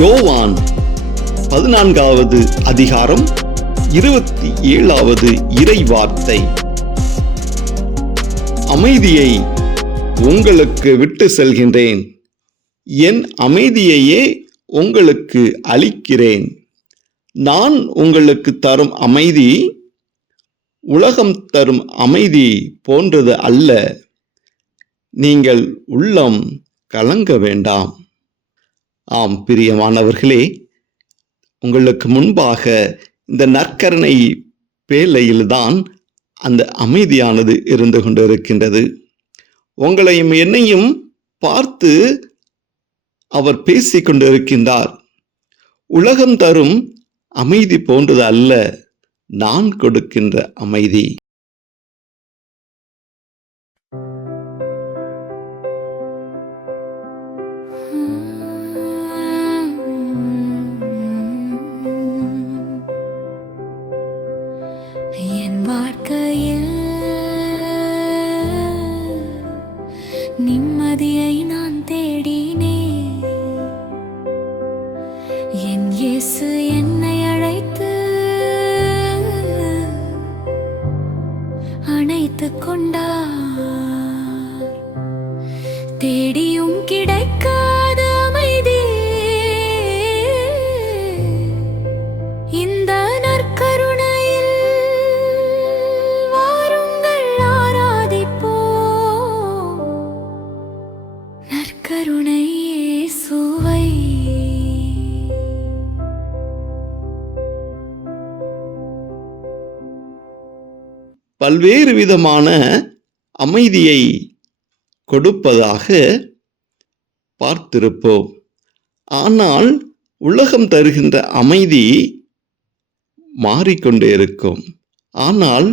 யோவான் 14வது அதிகாரம் 27வது இறைவார்த்தை. அமைதியை உங்களுக்கு விட்டு செல்கின்றேன், என் அமைதியையே உங்களுக்கு அளிக்கிறேன். நான் உங்களுக்கு தரும் அமைதி உலகம் தரும் அமைதி போன்றது அல்ல. நீங்கள் உள்ளம் கலங்க வேண்டாம். ஆம் பிரியமானவர்களே, உங்களுக்கு முன்பாக இந்த நற்கருணை பேழையில்தான் அந்த அமைதியானது இருந்து கொண்டிருக்கின்றது. உங்களையும் என்னையும் பார்த்து அவர் பேசிக் கொண்டிருக்கின்றார். உலகம் தரும் அமைதி போன்றது அல்ல, நான் கொடுக்கின்ற அமைதி. என் வாழ்க்கையில் நிம்மதியை நான் தேடினேன். என் இயேசு என்னை அழைத்து அணைத்துக் கொண்டார். தேடியும் கிடைக்காத அமைதி இந்த நற்கருணையில் வாருங்கள் ஆராதிப்போம் நற்கருணை இயேசுவை. பல்வேறு விதமான அமைதியை கொடுப்பதாக பார்த்திருப்போம். ஆனால் உலகம் தருகின்ற அமைதி மாறிக்கொண்டே இருக்கும். ஆனால்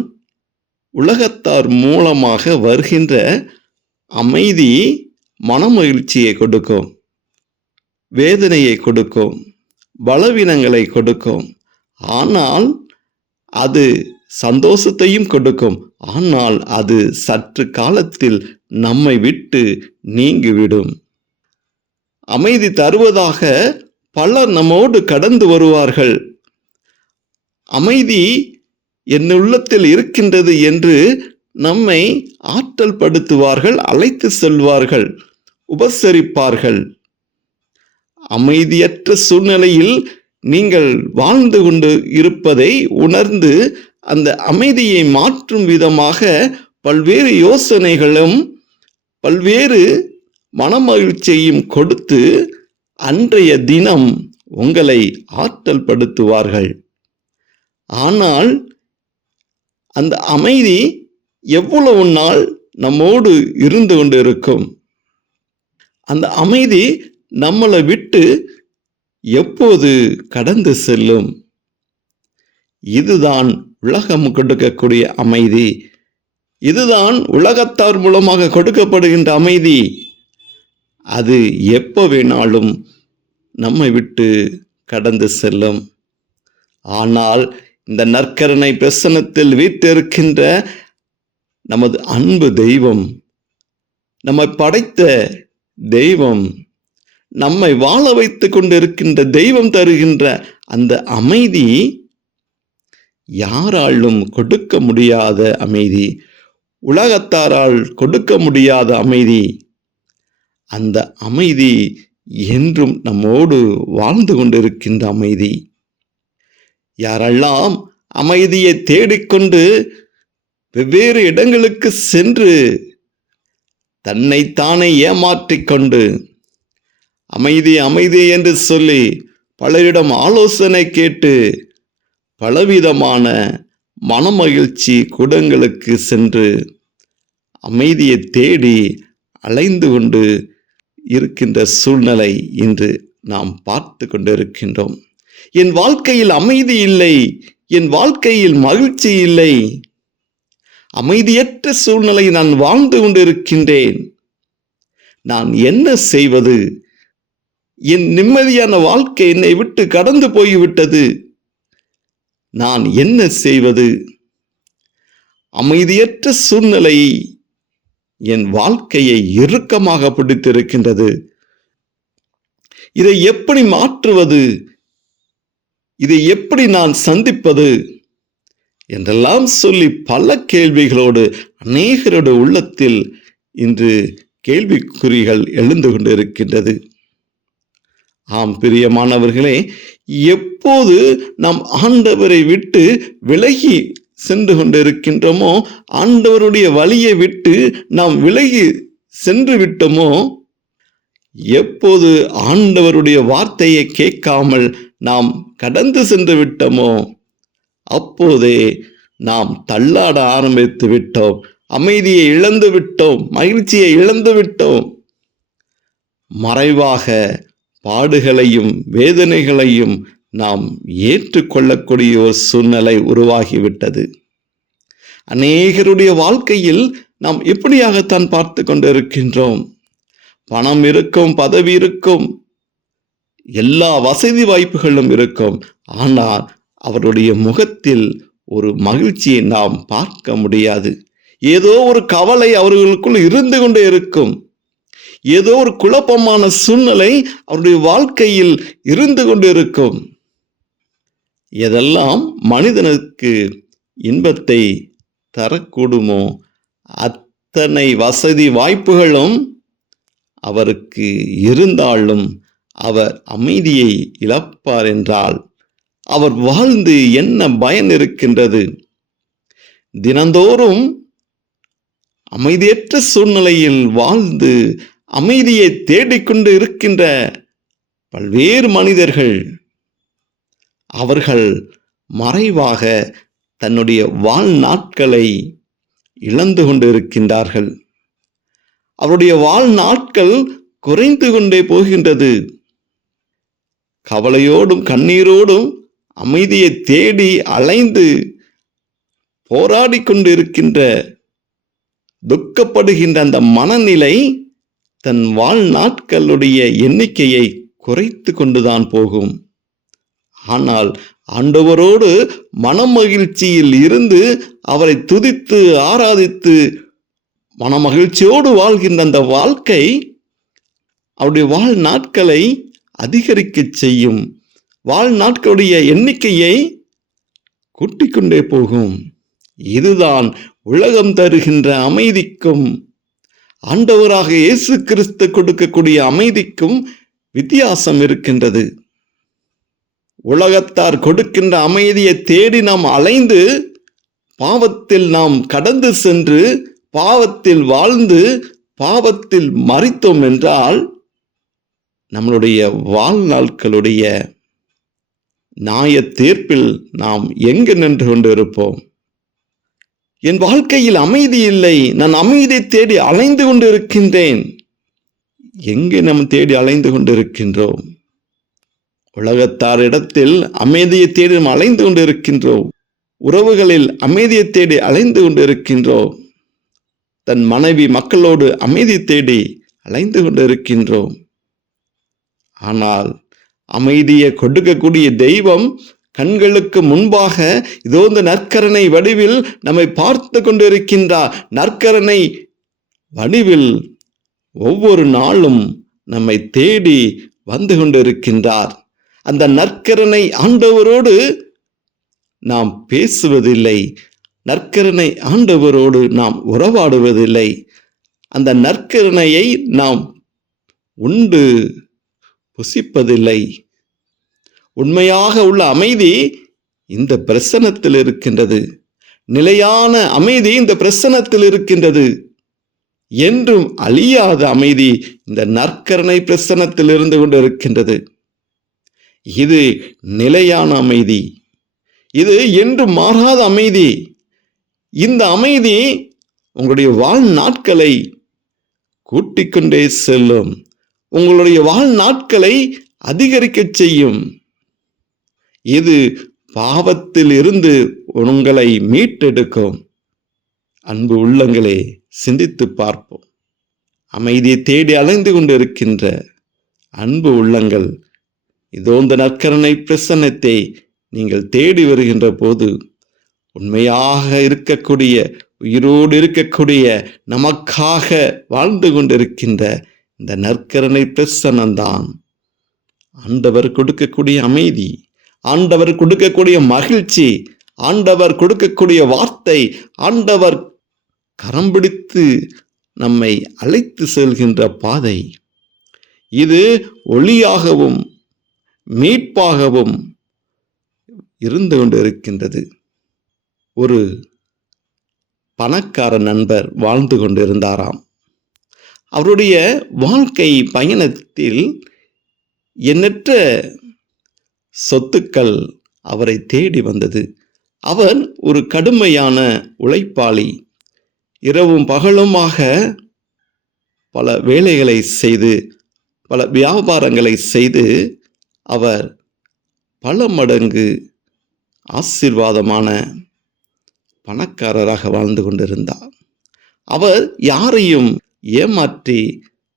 உலகத்தார் மூலமாக வருகின்ற அமைதி மனமகிழ்ச்சியை கொடுக்கும், வேதனையை கொடுக்கும், பலவீனங்களை கொடுக்கும். ஆனால் அது சந்தோஷத்தையும் கொடுக்கும். ஆனால் அது சற்று காலத்தில் நம்மை விட்டு நீங்கிவிடும். அமைதி தருவதாக பலர் நம்மோடு கடந்து வருவார்கள். அமைதி என் உள்ளத்தில் இருக்கின்றது என்று நம்மை ஆற்றல் படுத்துவார்கள், அழைத்து செல்வார்கள், உபசரிப்பார்கள். அமைதியற்ற சூழ்நிலையில் நீங்கள் வாழ்ந்து கொண்டு இருப்பதை உணர்ந்து அந்த அமைதியை மாற்றும் விதமாக பல்வேறு யோசனைகளும் பல்வேறு மனமகிழ்ச்சியையும் கொடுத்து அன்றைய தினம் உங்களை ஆற்றல் படுத்துவார்கள். ஆனால் அந்த அமைதி எவ்வளவு நாள் நம்மோடு இருந்து கொண்டு இருக்கும்? அந்த அமைதி நம்மளை விட்டு எப்போது கடந்து செல்லும்? இதுதான் உலகம் கொடுக்கக்கூடிய அமைதி. இதுதான் உலகத்தார் மூலமாக கொடுக்கப்படுகின்ற அமைதி. அது எப்போ வேணாலும் நம்மை விட்டு கடந்து செல்லும். ஆனால் இந்த நற்கருணை பிரசன்னத்தில் வீற்றிருக்கின்ற நமது அன்பு தெய்வம், நம்மை படைத்த தெய்வம், நம்மை வாழ வைத்து கொண்டிருக்கின்ற தெய்வம் தருகின்ற அந்த அமைதி யாராலும் கொடுக்க முடியாத அமைதி, உலகத்தாரால் கொடுக்க முடியாத அமைதி. அந்த அமைதி என்றும் நம்மோடு வாழ்ந்து கொண்டிருக்கின்ற அமைதி. யாரெல்லாம் அமைதியை தேடிக்கொண்டு வெவ்வேறு இடங்களுக்கு சென்று தன்னைத்தானே ஏமாற்றிக்கொண்டு அமைதி அமைதி என்று சொல்லி பலரிடம் ஆலோசனை கேட்டு பலவிதமான மனமகிழ்ச்சி கூடங்களுக்கு சென்று அமைதியை தேடி அலைந்து கொண்டு இருக்கின்ற சூழ்நிலை இன்று நாம் பார்த்து கொண்டிருக்கின்றோம். என் வாழ்க்கையில் அமைதி இல்லை, என் வாழ்க்கையில் மகிழ்ச்சி இல்லை, அமைதியற்ற சூழ்நிலை நான் வாழ்ந்து கொண்டிருக்கின்றேன், நான் என்ன செய்வது? என் நிம்மதியான வாழ்க்கை என்னை விட்டு கடந்து போய்விட்டது, நான் என்ன செய்வது? அமைதியற்ற சூழ்நிலை என் வாழ்க்கையை இறுக்கமாக பிடித்திருக்கின்றது. இதை எப்படி மாற்றுவது, இதை எப்படி நான் சந்திப்பது என்றெல்லாம் சொல்லி பல கேள்விகளோடு அநேகருடைய உள்ளத்தில் இன்று கேள்விக்குறிகள் எழுந்து கொண்டிருக்கின்றது. ஆம் பிரியமானவர்களே, எப்போது நாம் ஆண்டவரை விட்டு விலகி சென்று கொண்டிருக்கின்றோமோ, ஆண்டவருடைய வழியை விட்டு நாம் விலகி சென்று விட்டோமோ, எப்போது ஆண்டவருடைய வார்த்தையை கேட்காமல் நாம் கடந்து சென்று விட்டோமோ, அப்போதே நாம் தள்ளாட ஆரம்பித்து விட்டோம். அமைதியை இழந்து விட்டோம், மகிழ்ச்சியை இழந்து விட்டோம். மறைவாக பாடுகளையும் வேதனைகளையும் நாம் ஏற்றுக்கொள்ளக்கூடிய ஒரு சூழ்நிலை உருவாகிவிட்டது. அநேகருடைய வாழ்க்கையில் நாம் எப்படியாகத்தான் பார்த்து கொண்டிருக்கின்றோம். பணம் இருக்கும், பதவி இருக்கும், எல்லா வசதி வாய்ப்புகளும் இருக்கும். ஆனால் அவருடைய முகத்தில் ஒரு மகிழ்ச்சியை நாம் பார்க்க முடியாது. ஏதோ ஒரு கவலை அவர்களுக்குள் இருந்து கொண்டே இருக்கும். ஏதோ ஒரு குழப்பமான சூழ்நிலை அவருடைய வாழ்க்கையில் இருந்து கொண்டிருக்கும். எதெல்லாம் மனிதனுக்கு இன்பத்தை தரக்கூடுமோ அத்தனை வசதி வாய்ப்புகளும் அவருக்கு இருந்தாலும் அவர் அமைதியை இழப்பார் என்றால் அவர் வாழ்ந்து என்ன பயன் இருக்கின்றது? தினந்தோறும் அமைதியற்ற சூழ்நிலையில் வாழ்ந்து அமைதியை தேடிக்கொண்டு இருக்கின்ற பல்வேறு மனிதர்கள், அவர்கள் மறைவாக தன்னுடைய வாழ்நாட்களை இழந்து கொண்டு இருக்கின்றார்கள். அவருடைய வாழ்நாட்கள் குறைந்து கொண்டே போகின்றது. கவலையோடும் கண்ணீரோடும் அமைதியை தேடி அலைந்து போராடி கொண்டு இருக்கின்ற, துக்கப்படுகின்ற அந்த மனநிலை தன் வாழ்நாட்களுடைய எண்ணிக்கையை குறைத்து கொண்டுதான் போகும். ஆனால் ஆண்டவரோடு மனமகிழ்ச்சியில் இருந்து அவரை துதித்து ஆராதித்து மனமகிழ்ச்சியோடு வாழ்கின்ற அந்த வாழ்க்கை அவருடைய வாழ்நாட்களை அதிகரிக்க செய்யும். வாழ்நாட்களுடைய எண்ணிக்கையை கூட்டிக் கொண்டே போகும். இதுதான் உலகம் தருகின்ற அமைதிக்கும் ஆண்டவராக இயேசு கிறிஸ்து கொடுக்கக்கூடிய அமைதிக்கும் வித்தியாசம் இருக்கின்றது. உலகத்தார் கொடுக்கின்ற அமைதியை தேடி நாம் அலைந்து பாவத்தில் நாம் கடந்து சென்று பாவத்தில் வாழ்ந்து பாவத்தில் மரித்தோம் என்றால் நம்மளுடைய வாழ்நாட்களுடைய நியாய தீர்ப்பில் நாம் எங்கு நின்று கொண்டு இருப்போம்? என் வாழ்க்கையில் அமைதி இல்லை, நான் அமைதியை தேடி அலைந்து கொண்டு இருக்கின்றேன். எங்கே நாம் தேடி அலைந்து கொண்டு இருக்கின்றோம்? உலகத்தாரிடத்தில் அமைதியை தேடி நாம் அலைந்து கொண்டு இருக்கின்றோம். உறவுகளில் அமைதியை தேடி அலைந்து கொண்டு இருக்கின்றோம். தன் மனைவி மக்களோடு அமைதி தேடி அலைந்து கொண்டு இருக்கின்றோம். ஆனால் அமைதியை கொடுக்கக்கூடிய தெய்வம் கண்களுக்கு முன்பாக இதோ இந்த நற்கரணை வடிவில் நம்மை பார்த்து கொண்டிருக்கின்றார். நற்கரணை வடிவில் ஒவ்வொரு நாளும் நம்மை தேடி வந்து கொண்டிருக்கின்றார். அந்த நற்கரணை ஆண்டவரோடு நாம் பேசுவதில்லை, நற்கரணை ஆண்டவரோடு நாம் உறவாடுவதில்லை. அந்த நற்கரணையை நாம் உண்டு புசிப்பதில்லை. உண்மையாக உள்ள அமைதி இந்த பிரசன்னத்தில் இருக்கின்றது. நிலையான அமைதி இந்த பிரசன்னத்தில் இருக்கின்றது. என்றும் அழியாத அமைதி இந்த நற்கரணை பிரசன்னத்தில் இருந்து கொண்டு இருக்கின்றது. இது நிலையான அமைதி, இது என்றும் மாறாத அமைதி. இந்த அமைதி உங்களுடைய வாழ்நாட்களை கூட்டிக் கொண்டே செல்லும், உங்களுடைய வாழ்நாட்களை அதிகரிக்க செய்யும். இது பாவத்தில் இருந்து உங்களை மீட்டெடுக்கும். அன்பு உள்ளங்களே, சிந்தித்து பார்ப்போம். அமைதியை தேடி அலைந்து கொண்டிருக்கின்ற அன்பு உள்ளங்கள், இதோ இந்த நற்கரணை பிரசன்னத்தை நீங்கள் தேடி வருகின்ற போது உண்மையாக இருக்கக்கூடிய, உயிரோடு இருக்கக்கூடிய, நமக்காக வாழ்ந்து கொண்டிருக்கின்ற இந்த நற்கரணை பிரசன்னம்தான் ஆண்டவர் கொடுக்கக்கூடிய அமைதி, ஆண்டவர் கொடுக்கக்கூடிய மகிழ்ச்சி, ஆண்டவர் கொடுக்கக்கூடிய வார்த்தை, ஆண்டவர் கரம் பிடித்து நம்மை அழைத்து செல்கின்ற பாதை, இது ஒளியாகவும் மீட்பாகவும் இருந்து கொண்டு இருக்கின்றது. ஒரு பணக்கார நண்பர் வாழ்ந்து கொண்டிருந்தாராம். அவருடைய வாழ்க்கை பயணத்தில் எண்ணற்ற சொத்துக்கள் அவரை தேடி வந்தது. அவர் ஒரு கடுமையான உழைப்பாளி. இரவும் பகலுமாக பல வேலைகளை செய்து, பல வியாபாரங்களை செய்து அவர் பல மடங்கு ஆசீர்வாதமான பணக்காரராக வாழ்ந்து கொண்டிருந்தார். அவர் யாரையும் ஏமாற்றி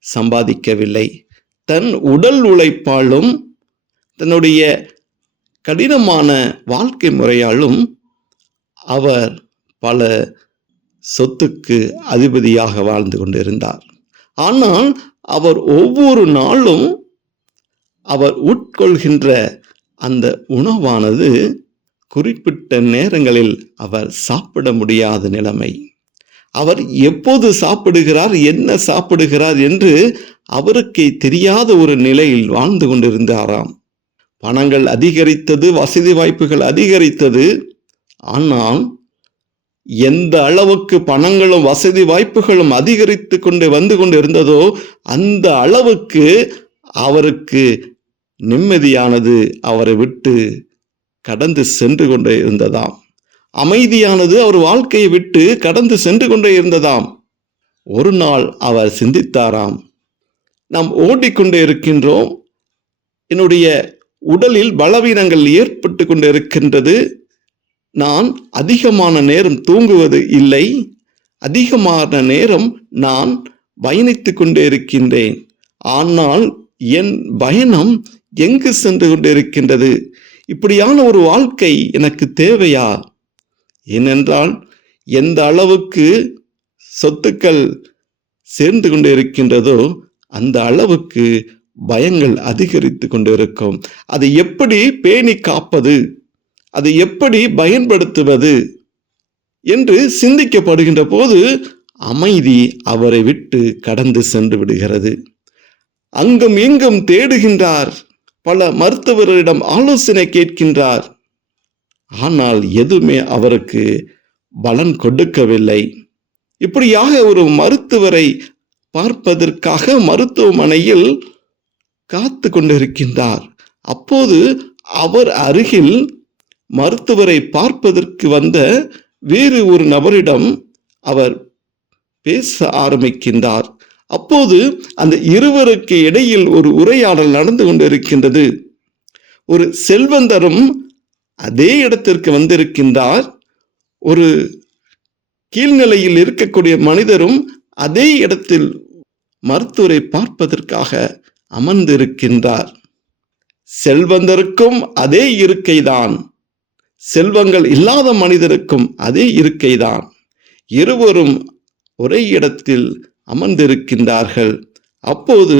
சம்பாதிக்கவில்லை. தன் உடல் உழைப்பாலும் தன்னுடைய கடினமான வாழ்க்கை முறையாலும் அவர் பல சொத்துக்கு அதிபதியாக வாழ்ந்து கொண்டிருந்தார். ஆனால் அவர் ஒவ்வொரு நாளும் அவர் உட்கொள்கின்ற அந்த உணவானது குறிப்பிட்ட நேரங்களில் அவர் சாப்பிட முடியாத நிலைமை. அவர் எப்போது சாப்பிடுகிறார், என்ன சாப்பிடுகிறார் என்று அவருக்கே தெரியாத ஒரு நிலையில் வாழ்ந்து கொண்டிருந்தாராம். பணங்கள் அதிகரித்தது, வசதி வாய்ப்புகள் அதிகரித்தது. ஆனால் எந்த அளவுக்கு பணங்களும் வசதி வாய்ப்புகளும் அதிகரித்து கொண்டு வந்து கொண்டு இருந்ததோ அந்த அளவுக்கு அவருக்கு நிம்மதியானது அவரை விட்டு கடந்து சென்று கொண்டே இருந்ததாம். அமைதியானது அவர் வாழ்க்கையை விட்டு கடந்து சென்று கொண்டே இருந்ததாம். ஒரு நாள் அவர் சிந்தித்தாராம், நாம் ஓடிக்கொண்டே இருக்கின்றோம், என்னுடைய உடலில் பலவீனங்கள் ஏற்பட்டு கொண்டு இருக்கின்றது, நான் அதிகமான நேரம் தூங்குவது இல்லை, அதிகமான நேரம் நான் பயணித்து கொண்டே இருக்கின்றேன். ஆனால் என் பயணம் எங்கு சென்று கொண்டு இருக்கின்றது? இப்படியான ஒரு வாழ்க்கை எனக்கு தேவையா? ஏனென்றால் எந்த அளவுக்கு சொத்துக்கள் சேர்ந்து கொண்டு இருக்கின்றதோ அந்த அளவுக்கு பயங்கள் அதிகரித்து கொண்டு இருக்கும். அதை எப்படி பேணி காப்பது, அதை எப்படி பயன்படுத்துவது என்று சிந்திக்கப்படுகின்ற போது அமைதி அவரை விட்டு கடந்து சென்று விடுகிறது. அங்கும் இங்கும் தேடுகின்றார், பல மருத்துவரிடம் ஆலோசனை கேட்கின்றார். ஆனால் எதுவுமே அவருக்கு பலன் கொடுக்கவில்லை. இப்படியாக ஒரு மருத்துவரை பார்ப்பதற்காக மருத்துவமனையில் காத்து கொண்டிருக்கின்றார். அப்போது அவர் அருகில் மருத்துவரை பார்ப்பதற்கு வந்த வேறு ஒரு நபரிடம் அவர் பேச ஆரம்பிக்கின்றார். அப்போது அந்த இருவருக்கு இடையில் ஒரு உரையாடல் நடந்து கொண்டிருக்கின்றது. ஒரு செல்வந்தரும் அதே இடத்திற்கு வந்திருக்கின்றார், ஒரு கீழ்நிலையில் இருக்கக்கூடிய மனிதரும் அதே இடத்தில் மருத்துவரை பார்ப்பதற்காக அமர்ந்திருக்கின்றார். செல்வந்தருக்கும் அதே இருக்கைதான், செல்வங்கள் இல்லாத மனிதருக்கும் அதே இருக்கைதான். இருவரும் ஒரே இடத்தில் அமர்ந்திருக்கின்றார்கள். அப்போது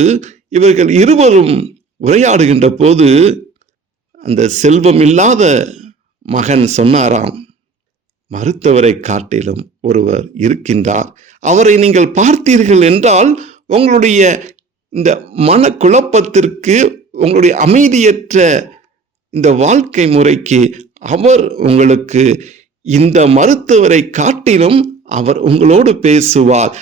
இவர்கள் இருவரும் உரையாடுகின்ற போது அந்த செல்வம் இல்லாத மகன் சொன்னாராம், மருத்துவரை காட்டிலும் ஒருவர் இருக்கின்றார், அவரை நீங்கள் பார்த்தீர்கள் என்றால் உங்களுடைய இந்த மனக்குழப்பத்திற்கு, உங்களுடைய அமைதியற்ற இந்த வாழ்க்கை முறைக்கு அவர் உங்களுக்கு, இந்த மருத்துவரை காட்டிலும் அவர் உங்களோடு பேசுவார்,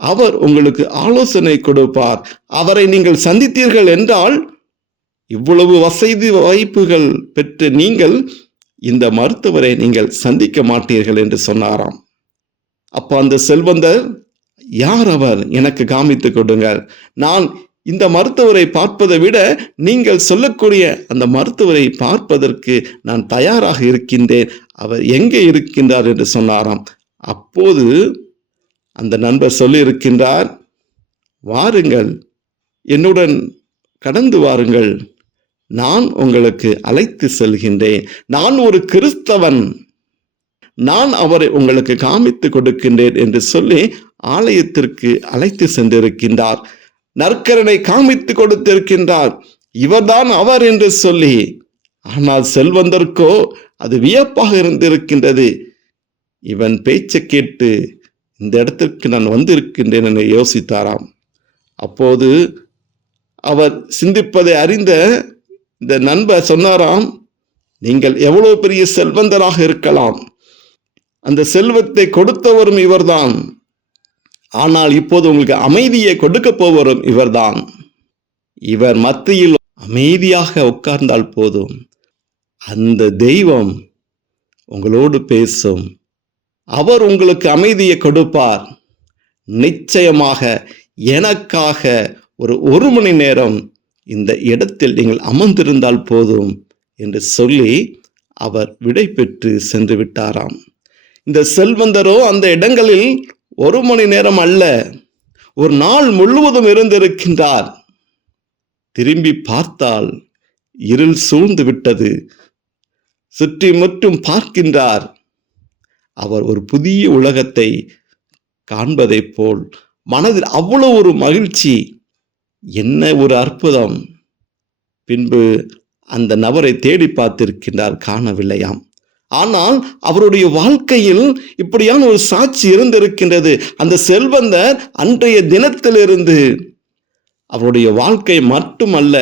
அவர் உங்களுக்கு ஆலோசனை கொடுப்பார். அவரை நீங்கள் சந்தித்தீர்கள் என்றால் இவ்வளவு வசதி வாய்ப்புகள் பெற்று நீங்கள் இந்த மருத்துவரை நீங்கள் சந்திக்க மாட்டீர்கள் என்று சொன்னாராம். அப்போ அந்த செல்வந்தர், யார் அவர், எனக்கு காமித்து கொடுங்கள், நான் இந்த மருத்துவரை பார்ப்பதை விட நீங்கள் சொல்லக்கூடிய அந்த மருத்துவரை பார்ப்பதற்கு நான் தயாராக இருக்கின்றேன், அவர் எங்கே இருக்கின்றார் என்று சொன்னாராம். அப்போது அந்த நண்பர் சொல்லி இருக்கின்றார், வாருங்கள், என்னுடன் கடந்து வாருங்கள், நான் உங்களுக்கு அழைத்து செல்கின்றேன், நான் ஒரு கிறிஸ்தவன், நான் அவரை உங்களுக்கு காமித்து கொடுக்கின்றேன் என்று சொல்லி ஆலயத்திற்கு அழைத்து சென்றிருக்கின்றார். நற்கரனை காமித்து கொடுத்திருக்கின்றார். இவர்தான் அவர் என்று சொல்லி. ஆனால் செல்வந்தர்க்கோ அது வியப்பாக இருந்திருக்கின்றது. இவன் பேச்சை கேட்டு இந்த இடத்திற்கு நான் வந்திருக்கின்றேன் என யோசித்தாராம். அப்போது அவர் சிந்திப்பதை அறிந்த இந்த நண்பர் சொன்னாராம், நீங்கள் எவ்வளவு பெரிய செல்வந்தராக இருக்கலாம், அந்த செல்வத்தை கொடுத்தவரும் இவர்தான், ஆனால் இப்போது உங்களுக்கு அமைதியை கொடுக்க போவரும் இவர்தான். இவர் மத்தியில் அமைதியாக உட்கார்ந்தால் போதும், அந்த தெய்வம் உங்களோடு பேசும், அவர் உங்களுக்கு அமைதியை கொடுப்பார். நிச்சயமாக எனக்காக ஒரு மணி நேரம் இந்த இடத்தில் நீங்கள் அமர்ந்திருந்தால் போதும் என்று சொல்லி அவர் விடை பெற்று சென்று விட்டாராம். இந்த செல்வந்தரோ அந்த இடங்களில் 1 மணி நேரம் அல்ல, ஒரு நாள் முழுவதும் இருந்திருக்கின்றார். திரும்பி பார்த்தால் இருள் சூழ்ந்து விட்டது. சுற்றி முற்றும் பார்க்கின்றார். அவர் ஒரு புதிய உலகத்தை காண்பதைப் போல் மனதில் அவ்வளவு ஒரு மகிழ்ச்சி, என்ன ஒரு அற்புதம். பின்பு அந்த நபரை தேடி பார்த்திருக்கின்றார், காணவில்லையாம். ஆனால் அவருடைய வாழ்க்கையில் இப்படியான ஒரு சாட்சி இருந்திருக்கின்றது. அந்த செல்வந்தர் அன்றைய தினத்திலிருந்து அவருடைய வாழ்க்கை மட்டுமல்ல,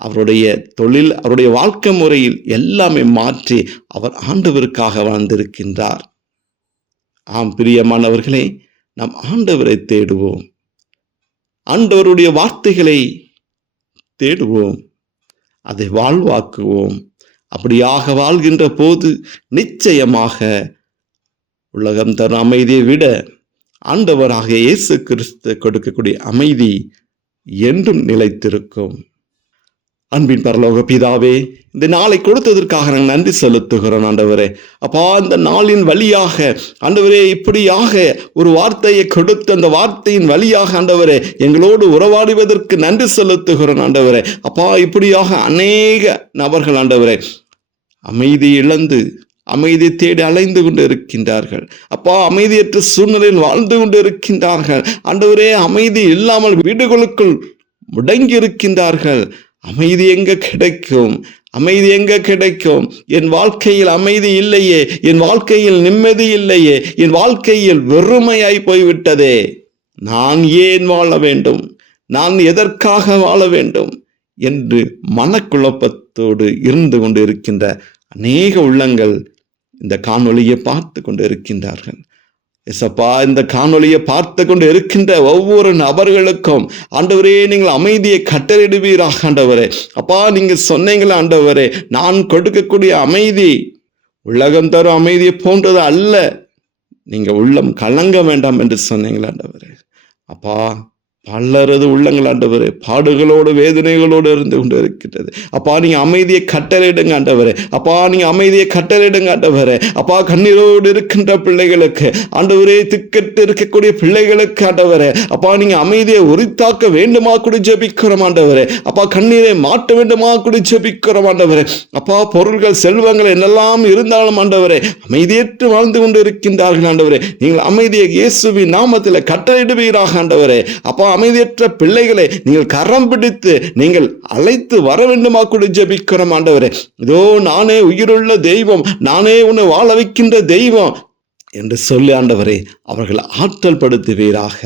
அவருடைய தொழில், அவருடைய வாழ்க்கை முறையில் எல்லாமே மாற்றி அவர் ஆண்டவருக்காக வாழ்ந்திருக்கின்றார். ஆம் பிரியமானவர்களே, நாம் ஆண்டவரை தேடுவோம், ஆண்டவருடைய வார்த்தைகளை தேடுவோம், அதை வாழ்வாக்குவோம். அப்படியாக வாழ்கின்ற போது நிச்சயமாக உலகம் தரும் அமைதியை விட ஆண்டவராக இயேசு கிறிஸ்து கொடுக்கக்கூடிய அமைதி என்றும் நிலைத்திருக்கும். அன்பின் பரலோக பிதாவே, இந்த நாளை கொடுத்ததற்காக நாங்கள் நன்றி செலுத்துகிறோம் ஆண்டவரே. அப்பா, இந்த நாளின் வழியாக ஆண்டவரே இப்படியாக ஒரு வார்த்தையை கொடுத்து அந்த வார்த்தையின் வழியாக ஆண்டவரே எங்களோடு உறவாடுவதற்கு நன்றி செலுத்துகிறோம் ஆண்டவரே. அப்பா, இப்படியாக அநேக நபர்கள் ஆண்டவரே அமைதி இழந்து அமைதி தேடி அலைந்து கொண்டு இருக்கின்றார்கள். அப்பா, அமைதியற்ற சூழ்நிலையில் வாழ்ந்து கொண்டு இருக்கின்றார்கள் ஆண்டவரே. அமைதி இல்லாமல் வீடுகளுக்குள் முடங்கி இருக்கின்றார்கள். அமைதி எங்க கிடைக்கும்? அமைதி எங்க கிடைக்கும்? என் வாழ்க்கையில் அமைதி இல்லையே, என் வாழ்க்கையில் நிம்மதி இல்லையே, என் வாழ்க்கையில் வெறுமையாய் போய்விட்டதே, நான் ஏன் வாழ வேண்டும், நான் எதற்காக வாழ வேண்டும் என்று மனக்குழப்பத்தோடு இருந்து கொண்டு இருக்கின்ற அநேக உள்ளங்கள் இந்த காணொளியை பார்த்து கொண்டு இருக்கின்றார்கள். எசப்பா, இந்த காணொளியை பார்த்து கொண்டு இருக்கின்ற ஒவ்வொரு நபர்களுக்கும் ஆண்டவரே நீங்கள் அமைதியை கட்டளையிடுவீராக ஆண்டவரே. அப்பா, நீங்க சொன்னீங்களே ஆண்டவரே, நான் கொடுக்கக்கூடிய அமைதி உலகம் தரும் அமைதியை போன்றது அல்ல, நீங்க உள்ளம் கலங்க வேண்டாம் என்று சொன்னீங்களே ஆண்டவரே. அப்பா, பலரது உள்ளங்கள் ஆண்டவரே பாடுகளோடு வேதனைகளோடு இருந்து கொண்டு இருக்கின்றது. அப்பா, நீங்க அமைதியை கட்டளையிடுங்க ஆண்டவரே. அப்பா, நீங்க அமைதியை கட்டளையிடுங்க ஆண்டவரே. அப்பா, கண்ணீரோடு இருக்கின்ற பிள்ளைகளுக்கு ஆண்டவரே, திக்கட்டு இருக்கக்கூடிய பிள்ளைகளுக்கு ஆண்டவரே, அப்பா நீங்க அமைதியை உரித்தாக்க வேண்டுமா கூட ஜெபிக்கிறோம் ஆண்டவரே. அப்பா, கண்ணீரை மாற்ற வேண்டுமா கூட ஜெபிக்கிறோம் ஆண்டவரே. அப்பா, பொருள்கள் செல்வங்கள் என்னெல்லாம் இருந்தாலும் ஆண்டவரே அமைதியற்று வாழ்ந்து கொண்டு இருக்கின்றார்கள் ஆண்டவரே. நீங்கள் அமைதியை இயேசுவின் நாமத்தில் கட்டளையிடுவீராக ஆண்டவரே. அப்பா, அமைதியற்ற பிள்ளைகளை நீங்கள் கரம் பிடித்து நீங்கள் அழைத்து வர வேண்டுமா கூட ஜெபிக்கிறோம் ஆண்டவரே. இதோ நானே உயிருள்ள தெய்வம், நானே உன்னை வாழ வைக்கின்ற தெய்வம் என்று சொல்லி ஆண்டவரே அவர்கள் ஆற்றல் படுத்துவீராக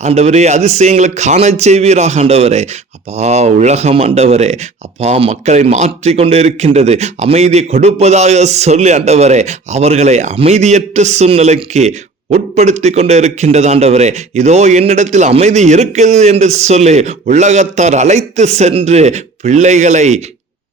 ஆண்டவரே. அதிசயங்களை காண செய்வீராக ஆண்டவரே. அப்பா, உலகம் ஆண்டவரே அப்பா மக்களை மாற்றிக்கொண்டு இருக்கின்றது. அமைதியை கொடுப்பதாக சொல்லி ஆண்டவரே அவர்களை அமைதியற்ற சூழ்நிலைக்கு உட்படுத்தி கொண்டு இருக்கின்றது ஆண்டவரே. இதோ என்னிடத்தில் அமைதி இருக்குது என்று சொல்லி உலகத்தார் அழைத்து சென்று பிள்ளைகளை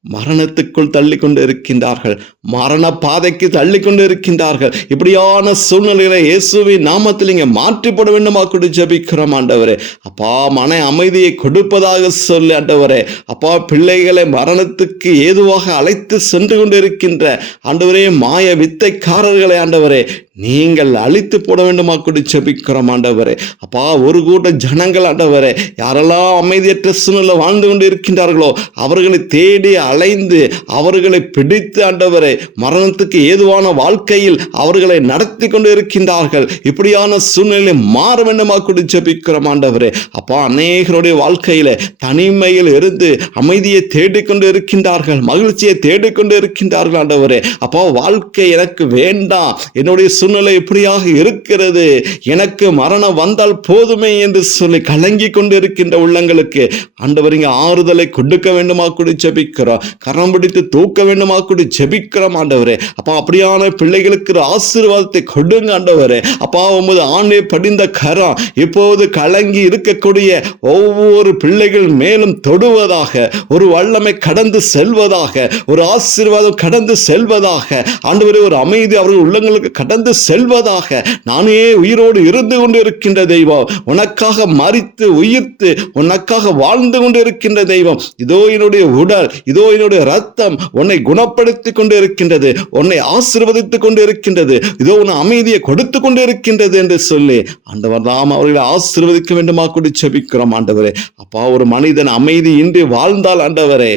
மரணத்துக்குள் தள்ளி கொண்டு இருக்கின்றார்கள், மரண பாதைக்கு தள்ளி கொண்டு இருக்கின்றார்கள். இப்படியான சூழ்நிலைகளை இயேசுவின் நாமத்தில் இங்கே மாற்றிப்பட வேண்டுமா கூட ஜெபிக்கிறோம் ஆண்டவரே. அப்பா, மன அமைதியை கொடுப்பதாக சொல்லி ஆண்டவரே அப்பா பிள்ளைகளை மரணத்துக்கு ஏதுவாக அழைத்து சென்று கொண்டு இருக்கின்ற ஆண்டவரே மாய வித்தைக்காரர்களை ஆண்டவரே நீங்கள் அழித்து போட வேண்டுமா கூட ஜெபிக்கிறோம் ஆண்டவரே. அப்பா, ஒரு கூட்ட ஜனங்கள் ஆண்டவரே, யாரெல்லாம் அமைதியற்ற சூழ்நிலை வாழ்ந்து கொண்டு இருக்கின்றார்களோ அவர்களை தேடி அலைந்து அவர்களை பிடித்து ஆண்டவரே மரணத்துக்கு ஏதுவான வாழ்க்கையில் அவர்களை நடத்தி கொண்டு இருக்கின்றார்கள். இப்படியான சூழ்நிலை மாற வேண்டுமா கூட ஜெபிக்கிறோம் ஆண்டவரே. அப்பா, அநேகருடைய வாழ்க்கையில தனிமையில் இருந்து அமைதியை தேடிக்கொண்டு இருக்கின்றார்கள், மகிழ்ச்சியை தேடிக்கொண்டு இருக்கின்றார்கள் ஆண்டவரே. அப்பா, வாழ்க்கை எனக்கு வேண்டாம், என்னுடைய சூழ்நிலை இப்படியாக இருக்கிறது, எனக்கு மரணம் வந்தால் போதுமே என்று சொல்லி கலங்கி கொண்டு இருக்கின்ற உள்ளங்களுக்கு ஆண்டவர் இங்க ஆறுதலை கொடுக்க வேண்டுமா கூட ஜெபிக்கிறோம். கரம் பிடித்து தூக்க வேண்டுமா கூட ஜெபிக்கிறோம் ஆண்டவரே. அப்பா, அப்படியான பிள்ளைகளுக்கு ஆசீர்வாதத்தை கொடுங்க ஆண்டவரே. அப்பா, உமது ஆண்டை படிந்த கரம் இப்போது கலங்கி இருக்கக்கூடிய ஒவ்வொரு பிள்ளைகள் மேலும் தொடுவதாக, ஒரு வல்லமை கடந்து செல்வதாக, ஒரு ஆசீர்வாதம் கடந்து செல்வதாக ஆண்டவரே, ஒரு அமைதி அவர்கள் உள்ளங்களுக்கு கடந்து செல்வதாக. நானே உயிரோடு இருந்து கொண்டு இருக்கின்ற தெய்வம், உனக்காக மரித்து உயிர்த்து உனக்காக வாழ்ந்து கொண்டு இருக்கின்ற தெய்வம், இதோ என்னுடைய உடல், இதோ என்னுடைய ரத்தம் உன்னை குணப்படுத்தி கொண்டு இருக்கின்றது, உன்னை ஆசீர்வதித்துக் கொண்டு இருக்கின்றது, இதோ உன் அமைதியை கொடுத்து கொண்டு இருக்கின்றது என்று சொல்லி ஆண்டவர் நாம் அவர்களை ஆசீர்வதிக்க வேண்டுமா கூட ஜெபிக்கிறோம் ஆண்டவரே. அப்பா, ஒரு மனிதன் அமைதி இன்றி வாழ்ந்தால் ஆண்டவரே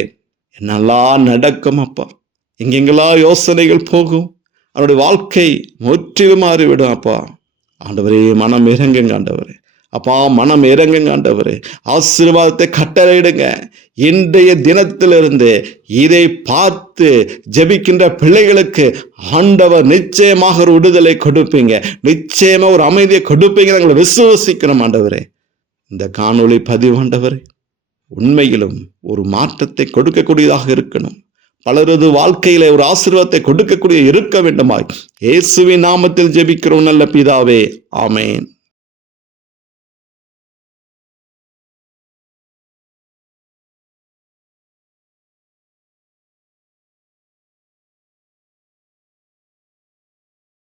என்னெல்லாம் நடக்கும் அப்பா, எங்கெங்கெல்லாம் யோசனைகள் போகும், அவருடைய வாழ்க்கை முற்றிலும் மாறிவிடும் அப்பா. ஆண்டவரே, மனம் இறங்குங்க ஆண்டவரே. அப்பா, மனம் இறங்குங்க ஆண்டவரே. ஆசீர்வாதத்தை கட்டளையிடுங்க. இன்றைய தினத்திலிருந்து இதை பார்த்து ஜெபிக்கின்ற பிள்ளைகளுக்கு ஆண்டவர் நிச்சயமாக ஒரு விடுதலை கொடுப்பீங்க, நிச்சயமா ஒரு அமைதியை கொடுப்பீங்க, நாங்கள் விசுவசிக்கிறோம் ஆண்டவரே. இந்த காணொளி பதிவு ஆண்டவரே உண்மையிலும் ஒரு மாற்றத்தை கொடுக்கக்கூடியதாக இருக்கணும், பலரது வாழ்க்கையில ஒரு ஆசீர்வாதத்தை கொடுக்கக்கூடிய இருக்க வேண்டுமாய் இயேசுவின் நாமத்தில் ஜெபிக்கிறோம் நல்ல பிதாவே, ஆமென்.